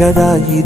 ఇదే కదా ఇదే